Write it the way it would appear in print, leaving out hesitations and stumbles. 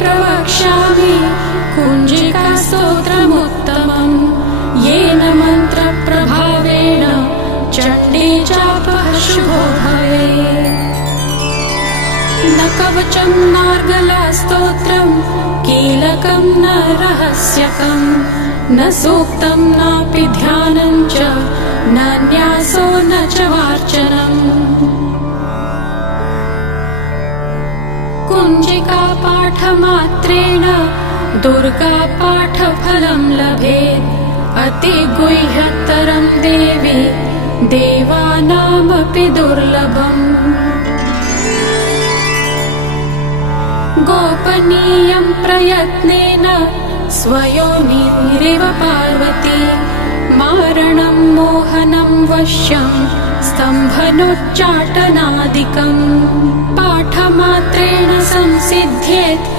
प्रवक्ष्यामि कुञ्जिकास्तोत्रमुत्तमम् येन मन्त्रप्रभावेण चण्डी चापः शुभो भवेत्। न कवचं नार्गलास्तोत्रम् कीलकं न रहस्यकम् न सूक्तं नापि ध्यानं च न न्यासो न च वार्चनम्। कुञ्जिकापाठमात्रेण दुर्गापाठफलं लभेत् अतिगुह्यतरं देवी देवानामपि दुर्लभम्। गोपनीयं प्रयत्नेन स्वयोनिरिव पार्वती मारणं मोहनं वश्यं स्तम्भनोच्चाटनादिकम् पाठमात्रेण संसिद्ध्येत्